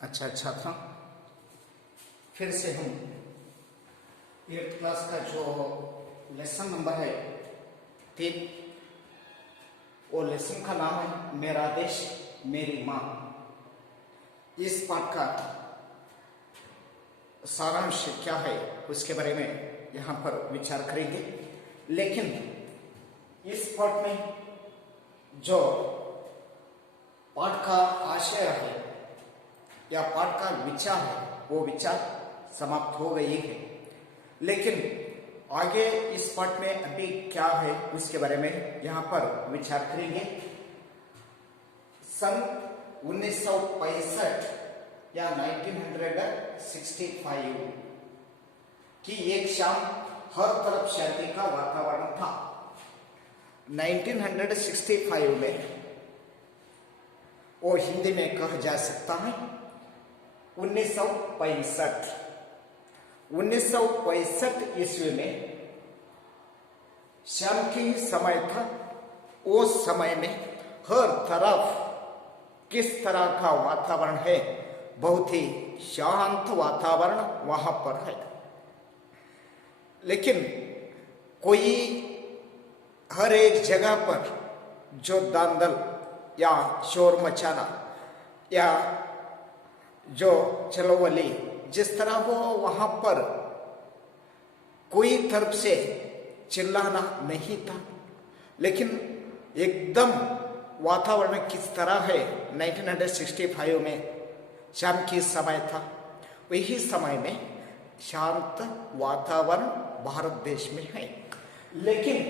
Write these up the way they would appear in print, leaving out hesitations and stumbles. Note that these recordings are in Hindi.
अच्छा था। फिर से हम 8th क्लास का जो लेसन नंबर है 3, वो लेसन का नाम है मेरा देश मेरी माँ। इस पाठ का सारांश क्या है उसके बारे में यहाँ पर विचार करेंगे। लेकिन इस पाठ में जो पाठ का आशय है या पाठ का विचार है वो विचार समाप्त हो गई है। लेकिन आगे इस पाठ में अभी क्या है उसके बारे में यहाँ पर विचार करेंगे। सन 1965 या 1965 की एक शाम हर तरफ शांति का वातावरण था। 1965 में वो हिंदी में कहा जा सकता है 1965 ईस्वी में शाम की समय था। उस समय में हर तरफ किस तरह का वातावरण है, बहुत ही शांत वातावरण वहां पर है। लेकिन कोई हर एक जगह पर जो दांदल या शोर मचाना या जो चलोवली जिस तरह हो वहां पर कोई तरफ से चिल्लाना नहीं था। लेकिन एकदम वातावरण किस तरह है 1965 में शाम की समय था, वही समय में शांत वातावरण भारत देश में है। लेकिन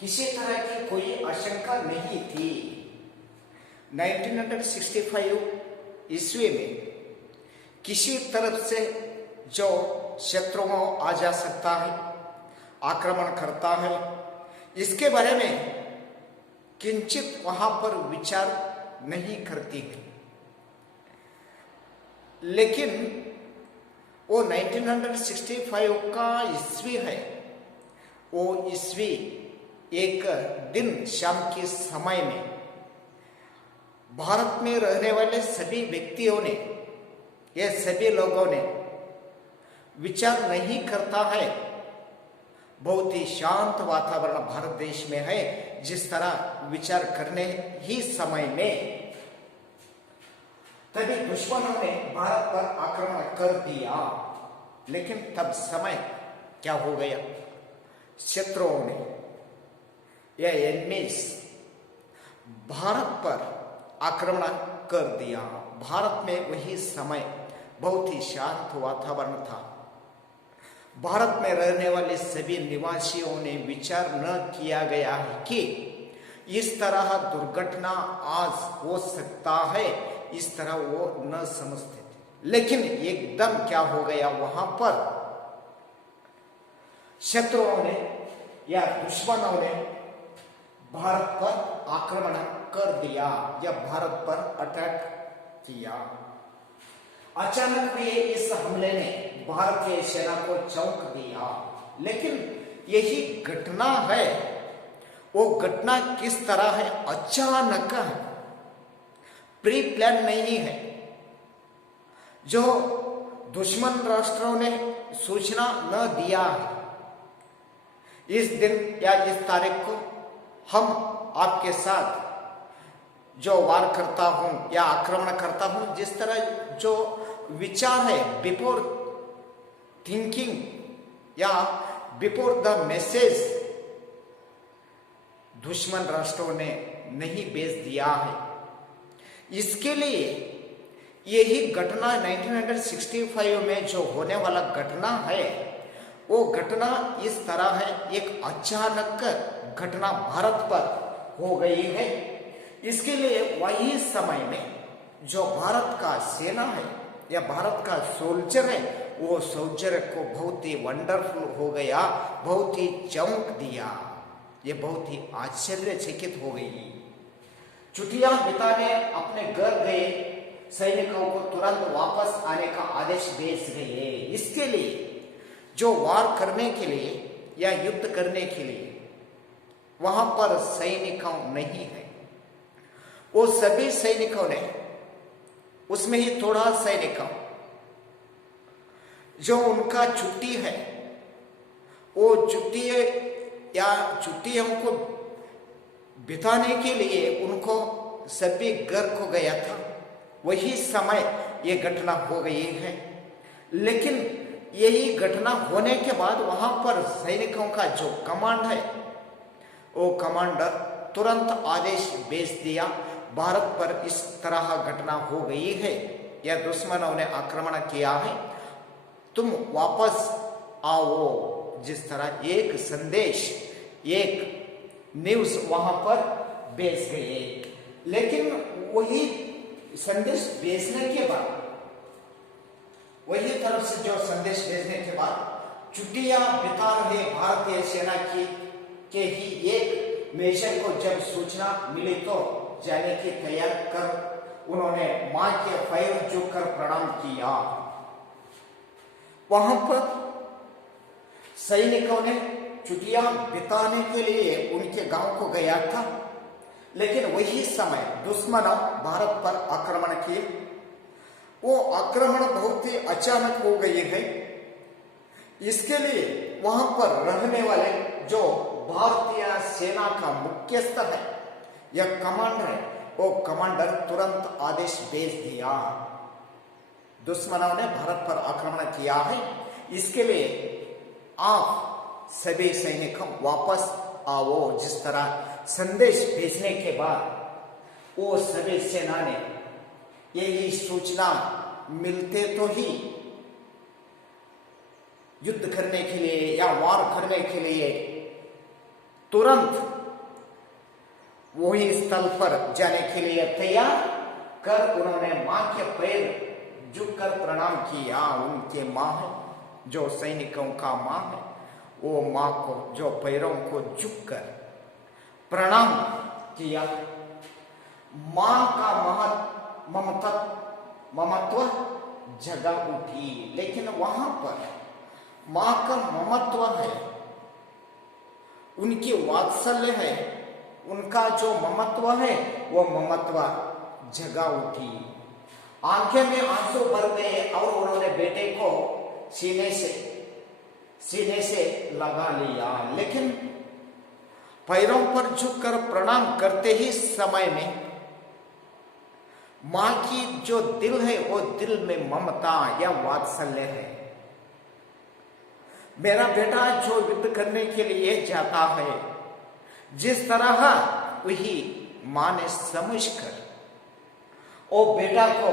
किसी तरह की कोई आशंका नहीं थी। 1965 ईस्वी में किसी तरफ से जो शत्रु आ जा सकता है, आक्रमण करता है, इसके बारे में किंचित वहां पर विचार नहीं करती है। लेकिन वो 1965 का ईस्वी है, वो ईस्वी एक दिन शाम के समय में भारत में रहने वाले सभी व्यक्तियों ने, ये सभी लोगों ने विचार नहीं करता है। बहुत ही शांत वातावरण भारत देश में है। जिस तरह विचार करने ही समय में तभी दुश्मनों ने भारत पर आक्रमण कर दिया। लेकिन तब समय क्या हो गया, शत्रुओं ने या एनिमीज भारत पर आक्रमण कर दिया। भारत में वही समय बहुत ही शांत वातावरण था। भारत में रहने वाले सभी निवासियों ने विचार न किया गया है कि इस तरह दुर्घटना आज हो सकता है, इस तरह वो न समझते थे। लेकिन एकदम क्या हो गया, वहां पर शत्रुओं ने या दुश्मनों ने भारत पर आक्रमण कर दिया या भारत पर अटैक किया। अचानक हुए इस हमले ने भारतीय सेना को चौंक दिया। लेकिन यही घटना है, वो घटना किस तरह है, अचानक है, प्री प्लान नहीं है। जो दुश्मन राष्ट्रों ने सूचना न दिया है, इस दिन या इस तारीख को हम आपके साथ जो वार करता हूं या आक्रमण करता हूं, जिस तरह जो विचार है बिफोर थिंकिंग या बिफोर द मैसेज दुश्मन राष्ट्रों ने नहीं भेज दिया है। इसके लिए यही घटना 1965 में जो होने वाला घटना है, वो घटना इस तरह है, एक अचानक घटना भारत पर हो गई है। इसके लिए वही समय में जो भारत का सेना है या भारत का सोल्जर है, वो सोल्जर को बहुत ही वंडरफुल हो गया, बहुत ही चौंक दिया। ये बहुत ही आश्चर्यचकित हो गई। छुट्टियां बिताने अपने घर गए सैनिकों को तुरंत वापस आने का आदेश भेज गए। इसके लिए जो वार करने के लिए या युद्ध करने के लिए वहां पर सैनिकों नहीं है, वो सभी सैनिकों ने उसमें ही थोड़ा सैनिक जो उनका छुट्टी है, वो छुट्टियों को बिताने के लिए उनको सभी घर को गया था। वही समय ये घटना हो गई है। लेकिन यही घटना होने के बाद वहां पर सैनिकों का जो कमांड है, वो कमांडर तुरंत आदेश भेज दिया, भारत पर इस तरह घटना हो गई है, या दुश्मनों ने आक्रमण किया है, तुम वापस आओ। जिस तरह एक संदेश, एक न्यूज वहां पर भेज गए। लेकिन वही संदेश भेजने के बाद, वही तरफ से जो संदेश भेजने के बाद छुट्टियां बिता रहे भारतीय सेना की के ही एक मेजर को जब सूचना मिली तो जाने की तैयार कर उन्होंने मां के पैर झुककर प्रणाम किया। वहां पर सैनिकों ने छुट्टियां बिताने के लिए उनके गांव को गया था, लेकिन वही समय दुश्मनों भारत पर आक्रमण किए। वो आक्रमण बहुत ही अचानक हो गई है। इसके लिए वहां पर रहने वाले जो भारतीय सेना का मुख्यस्थ है या कमांडर है, वो कमांडर तुरंत आदेश भेज दिया, दुश्मनों ने भारत पर आक्रमण किया है, इसके लिए आप सभी सैनिक वापस आओ। जिस तरह संदेश भेजने के बाद वो सभी सेना ने यही सूचना मिलते तो ही युद्ध करने के लिए या वार करने के लिए तुरंत वही स्थल पर जाने के लिए तैयार कर उन्होंने मां के पैर झुककर प्रणाम किया। उनके मां है जो सैनिकों का मां है, वो मां को जो पैरों को झुककर प्रणाम किया। मां का ममत्व जगह उठी। लेकिन वहां पर मां का ममत्व है, उनकी वात्सल्य है, उनका जो ममत्व है वो ममत्व जगह उठी। आंखें में आंसू भर गए और उन्होंने बेटे को सीने से लगा लिया। लेकिन पैरों पर झुककर प्रणाम करते ही समय में मां की जो दिल है वो दिल में ममता या वात्सल्य है। मेरा बेटा जो युद्ध करने के लिए जाता है, जिस तरह वही मां ने समझकर ओ बेटा को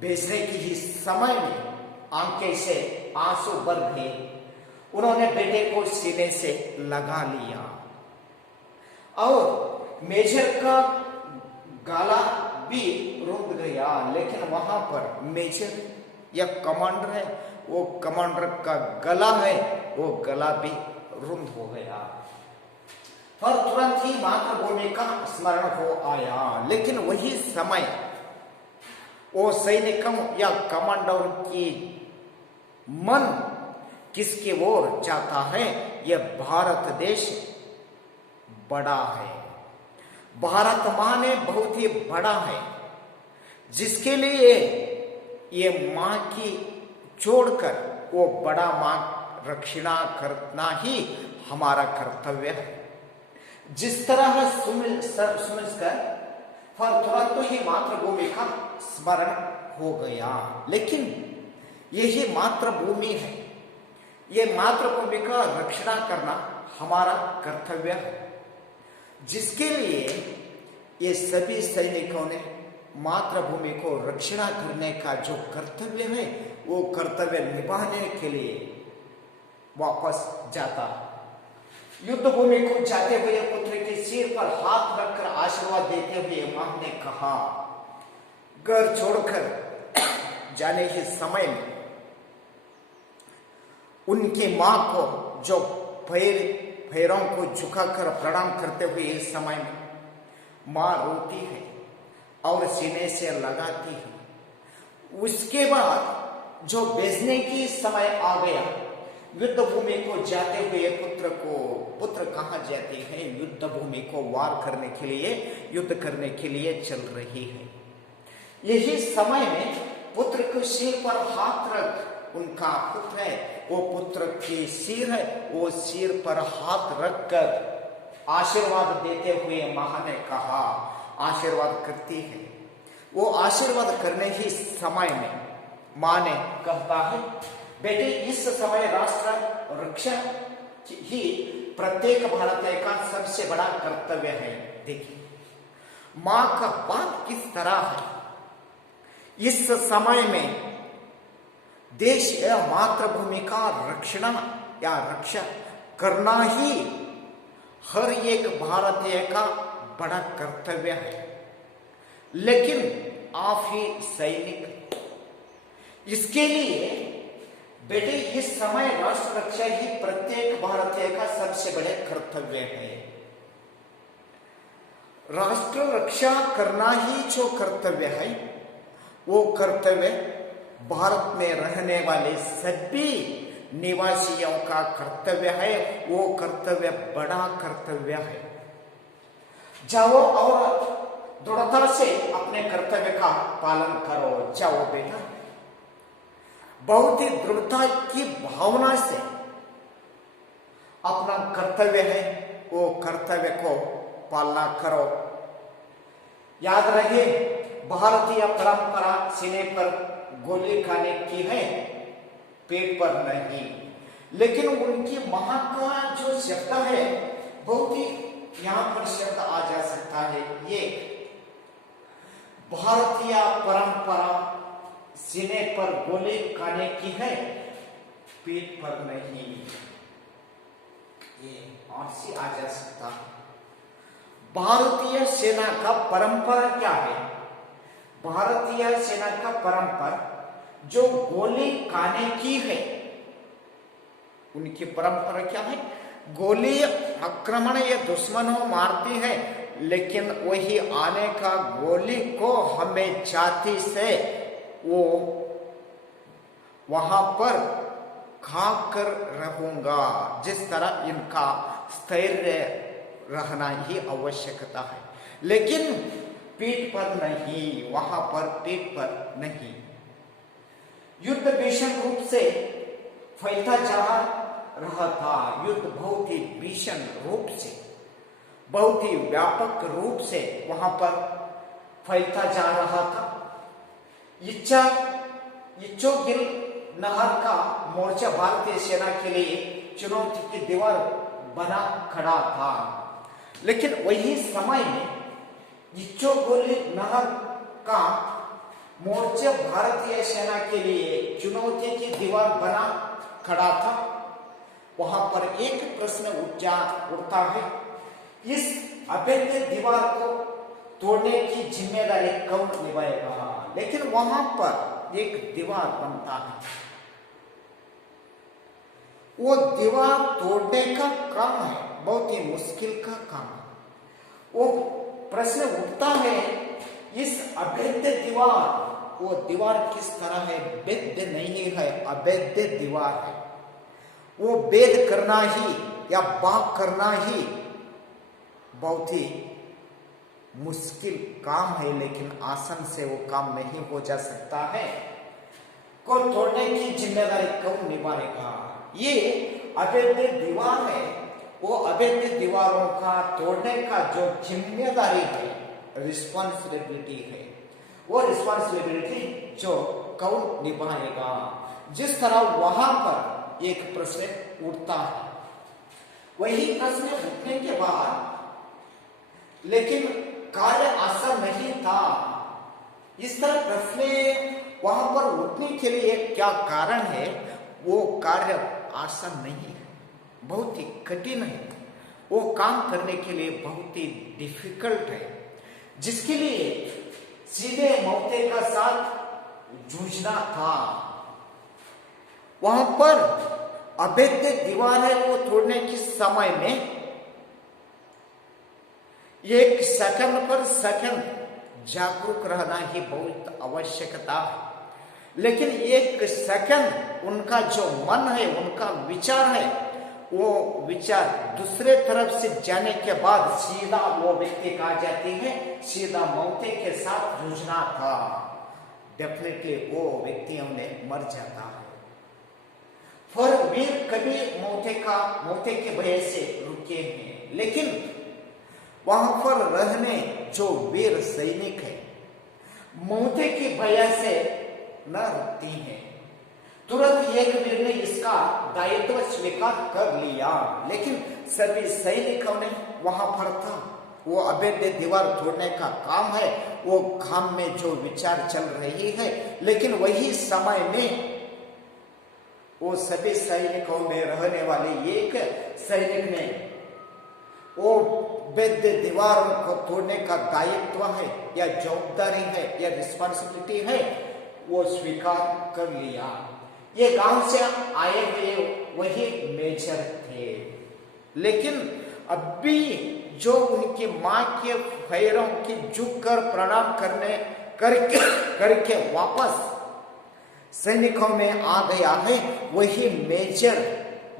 भेजने की ही समय में आंखें से आंसू भर गए, उन्होंने बेटे को सीने से लगा लिया और मेजर का गला भी रुंध गया। लेकिन वहां पर मेजर या कमांडर है, वो कमांडर का गला है, वो गला भी रुंध हो गया। पर तुरंत ही मातृभूमि का स्मरण हो आया। लेकिन वही समय वो सैनिकों या कमांडर की मन किसकी ओर जाता है? यह भारत देश बड़ा है, भारत मां ने बहुत ही बड़ा है, जिसके लिए ये मां की छोड़कर वो बड़ा मां रक्षणा करना ही हमारा कर्तव्य है। जिस तरह समझकर पर तुरंत ही मातृभूमि का स्मरण हो गया। लेकिन यही मातृभूमि है, ये मातृभूमि का रक्षणा करना हमारा कर्तव्य है, जिसके लिए ये सभी सैनिकों ने मातृभूमि को रक्षणा करने का जो कर्तव्य है वो कर्तव्य निभाने के लिए वापस जाता। युद्ध भूमि को जाते हुए पुत्र के सिर पर हाथ रखकर आशीर्वाद देते हुए मां ने कहा, घर छोड़कर जाने के समय में उनकी मां को जो पैरों को झुकाकर प्रणाम करते हुए इस समय में मां रोती है और सीने से लगाती है। उसके बाद जो भेजने की समय आ गया, युद्ध भूमि को जाते हुए पुत्र कहाँ जाते हैं? युद्ध भूमि को वार करने के लिए, युद्ध करने के लिए चल रही है। यही समय में पुत्र के सिर पर हाथ रख, उनका पुत्र है, वो पुत्र के सिर है, वो सिर पर हाथ रखकर आशीर्वाद देते हुए मां ने कहा, आशीर्वाद करती है। वो आशीर्वाद करने ही समय में मां ने कहता है, बेटे इस समय राष्ट्र रक्षा ही प्रत्येक भारतीय का सबसे बड़ा कर्तव्य है। देखिए मां का बात किस तरह है। इस समय में देश या मातृभूमि का रक्षण या रक्षा करना ही हर एक भारतीय का बड़ा कर्तव्य है। लेकिन आप ही सैनिक, इसके लिए बेटे इस समय राष्ट्र रक्षा ही प्रत्येक भारतीय का सबसे बड़े कर्तव्य है। राष्ट्र रक्षा करना ही जो कर्तव्य है, वो कर्तव्य भारत में रहने वाले सभी निवासियों का कर्तव्य है। वो कर्तव्य बड़ा कर्तव्य है। जाओ और दृढ़ता से अपने कर्तव्य का पालन करो। जाओ बेटा, बहुत ही दृढ़ता की भावना से अपना कर्तव्य है, वो कर्तव्य को पालना करो। याद रहे, भारतीय परंपरा सीने पर गोली खाने की है, पेट पर नहीं। लेकिन उनकी मां का जो शब्द है, बहुत ही यहां पर शब्द आ जा सकता है, ये भारतीय परंपरा सीने पर गोली खाने की है, पेट पर नहीं। ये और से आ जा सकता है। भारतीय सेना का परंपरा क्या है? भारतीय सेना का परंपरा जो गोली खाने की है, उनकी परंपरा क्या है? गोली आक्रमण या दुश्मनों मारती है, लेकिन वही आने का गोली को हमें जाति से वो वहां पर खाकर रहूंगा। जिस तरह इनका स्थैर्य रहना ही आवश्यकता है, लेकिन पीठ पर नहीं, वहां पर पीठ पर नहीं। युद्ध भीषण रूप से फैलता जा रहा था। युद्ध बहुत ही भीषण रूप से, बहुत ही व्यापक रूप से वहां पर फैलता जा रहा था। इच्छोगिल नहर का मोर्चा भारतीय सेना के लिए चुनौती की दीवार बना खड़ा था। लेकिन वही समय में इच्छोगिल नहर का मोर्चा भारतीय सेना के लिए चुनौती की दीवार बना खड़ा था। वहां पर एक प्रश्न उठता है, इस अभेद्य दीवार को तोड़ने की जिम्मेदारी कौन निभाएगा? लेकिन वहां पर एक दीवार बनता है, वो दीवार तोड़ने का काम है, बहुत ही मुश्किल का काम है। वो प्रश्न उठता है, इस अभेद्य दीवार, वो दीवार किस तरह है? भेद्य नहीं है, अभेद्य दीवार है। वो भेद करना ही या बात करना ही बहुत ही मुश्किल काम है, लेकिन आसान से वो काम नहीं हो जा सकता है। को तोड़ने की जिम्मेदारी कौन निभाएगा? ये अभेद्य दीवार है, वो अभेद्य दीवारों का तोड़ने का जो जिम्मेदारी है, रिस्पॉन्सिबिलिटी है, वो रिस्पॉन्सिबिलिटी जो कौन निभाएगा? जिस तरह वहां पर एक प्रश्न उठता है, वही प्रश्न उठने के बाद लेकिन कार्य आसान नहीं था। इस तरह प्रश्न वहां पर उठने के लिए क्या कारण है? वो कार्य आसान नहीं है, बहुत ही कठिन है। वो काम करने के लिए बहुत ही डिफिकल्ट है, जिसके लिए सीधे मौके का साथ जूझना था। वहां पर अभेद्य दीवार है, वो तोड़ने के समय में एक सेकंड पर सेकंड जागरूक रहना ही बहुत आवश्यकता है। लेकिन एक सेकंड उनका जो मन है, उनका विचार है, वो विचार दूसरे तरफ से जाने के बाद सीधा वो व्यक्ति कहा जाती है, सीधा मौके के साथ जूझना था। डेफिनेटली वो व्यक्तियों ने मर जाता है। पर वीर कभी मौते के भय से रुके हैं, लेकिन वहां पर रहने जो वीर सैनिक है मौते के भय से न रुकती हैं। तुरंत एक वीर ने इसका दायित्व स्वीकार कर लिया, लेकिन सभी सैनिकों ने वहां पर था वो अवैध दीवार तोड़ने का काम है, वो काम में जो विचार चल रही है, लेकिन वही समय में वो सभी सैनिकों में रहने वाले एक सैनिक ने वो अवैध दीवारों को तोड़ने का दायित्व है या जवाबदारी है या रिस्पॉन्सिबिलिटी है, वो स्वीकार कर लिया। ये गांव से आए हुए वही मेजर थे, लेकिन अभी जो उनकी मां के पैरों की झुककर प्रणाम करके वापस सैनिकों में आ गया है, वही मेजर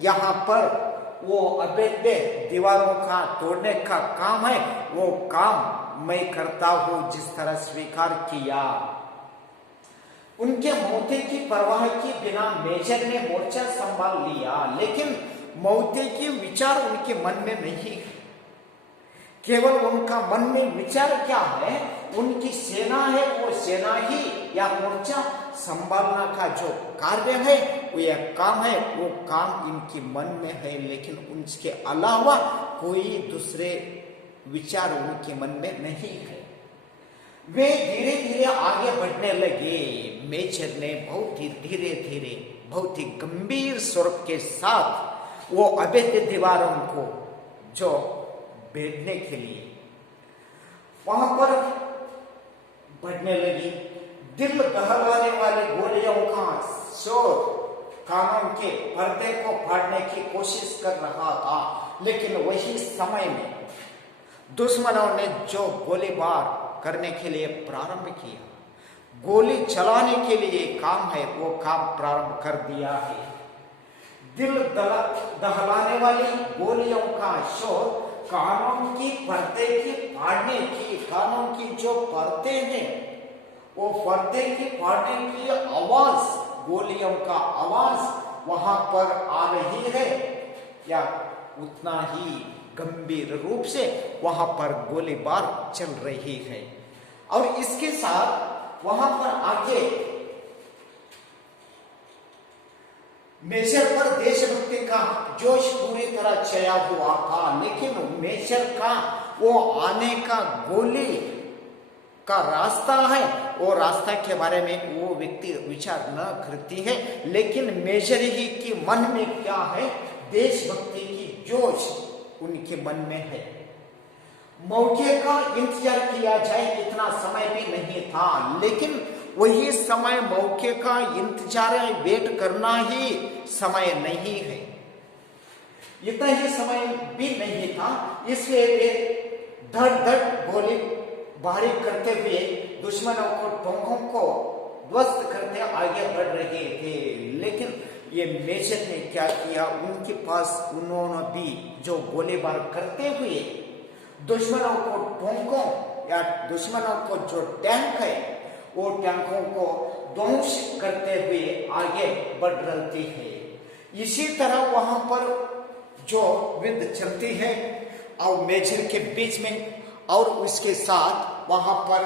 यहाँ पर वो अवैध दीवारों का तोड़ने का काम है, वो काम मैं करता हूं जिस तरह स्वीकार किया। उनके मौते की परवाह के बिना मेजर ने मोर्चा संभाल लिया, लेकिन मौते के विचार उनके मन में नहीं है। केवल उनका मन में विचार क्या है, उनकी सेना है, वो सेना ही या मोर्चा संभालना का जो कार्य है वो यह काम है, वो काम इनके मन में है, लेकिन उनके अलावा कोई दूसरे विचार उनके मन में नहीं है। वे धीरे धीरे आगे बढ़ने लगे। मेजर ने बहुत ही धीरे धीरे बहुत ही गंभीर स्वरूप के साथ वो अवैध दीवारों को जो भेदने के लिए वहां पर बढ़ने लगी। दिल दहलाने वाली गोलियों का शोर कानून के पर्दे को फाड़ने की कोशिश कर रहा था, लेकिन वही समय में दुश्मनों ने जो गोलीबार करने के लिए प्रारंभ किया, गोली चलाने के लिए काम है, वो काम प्रारंभ कर दिया है। दिल दहलाने वाली गोलियों का शोर कानून की पर्दे की फाड़ने की, कानून की जो पर्दे हैं वो पर्दे की फाड़ने की आवाज, गोलियों का आवाज वहां पर आ रही है, या उतना ही गंभीर रूप से वहां पर गोलीबार चल रही है। और इसके साथ वहां पर आगे मेजर पर देशभक्ति का जोश पूरी तरह छाया हुआ था, लेकिन मेजर का वो आने का गोली का रास्ता है, वो रास्ता के बारे में वो व्यक्ति विचार न करती है, लेकिन मेजर ही के मन में क्या है, देशभक्ति की जोश उनके मन में है। मौके का इंतजार किया जाए इतना समय भी नहीं था, लेकिन वही समय मौके का इंतजार वेट करना ही समय नहीं है, इतना ही समय भी नहीं था। इसलिए वे धड़ धड़ गोली बारी करते हुए दुश्मनों को, टोंकों को ध्वस्त करते आगे बढ़ रहे थे। लेकिन ये मेजर ने क्या किया, उनके पास उन्होंने भी जो गोलीबार करते हुए दुश्मनों को, टोंकों या दुश्मनों को जो टैंक है वो टैंकों को ध्वंस करते हुए आगे बढ़ रही है। इसी तरह वहां पर जो युद्ध चलती है और मेजर के बीच में और उसके साथ वहां पर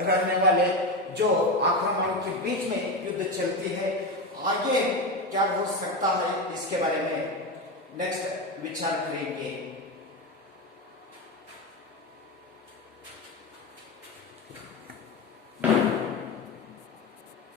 रहने वाले जो आक्रमणों के बीच में युद्ध चलती है। आगे क्या हो सकता है इसके बारे में नेक्स्ट विचार करेंगे।